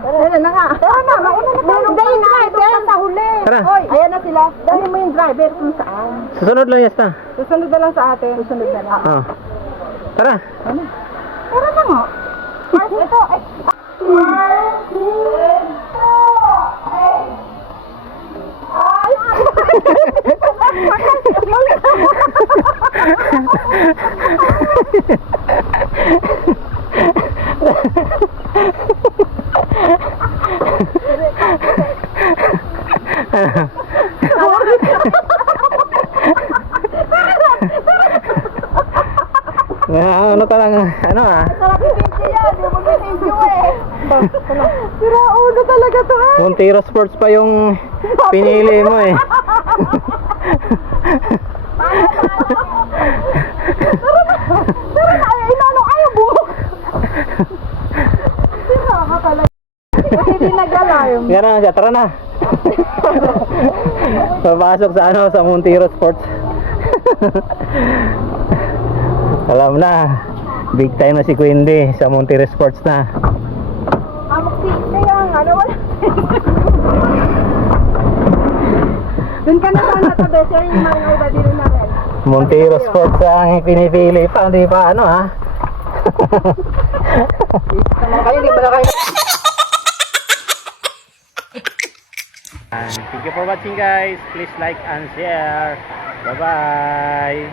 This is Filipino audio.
Tara na nga. Tara na, mauna na tayo. Hindi yung driver sa huli. Tara. Hoy, ayan na sila. Dali mo yung driver kung saan. Susunod lang, Yasta. Susunod na lang sa atin. Susunod na lang. Oh. Tara. Tara na nga. Ito, ay. Ano ka lang, ano ah? Sarap yung video yan. Yung mag-video eh. Sira ulo talaga to eh. Montero Sports pa yung pinili mo eh. Tara na, inano ayaw bumuk. Sira ka talaga. Kasi di nagalayo. Gano'n na siya, tara na. Papasok sa ano, sa Montero Sports. Alam na, big time na si Quindy sa Montero Sports na. Amok si, kaya nga, nawala. Doon ka na sana tabi, siya yung mga iba din na rin. Montero Sports ang pinipili pa, hindi pa ano ha. Kayo, di ba na kayo? Thank you for watching guys. Please like and share. Bye bye.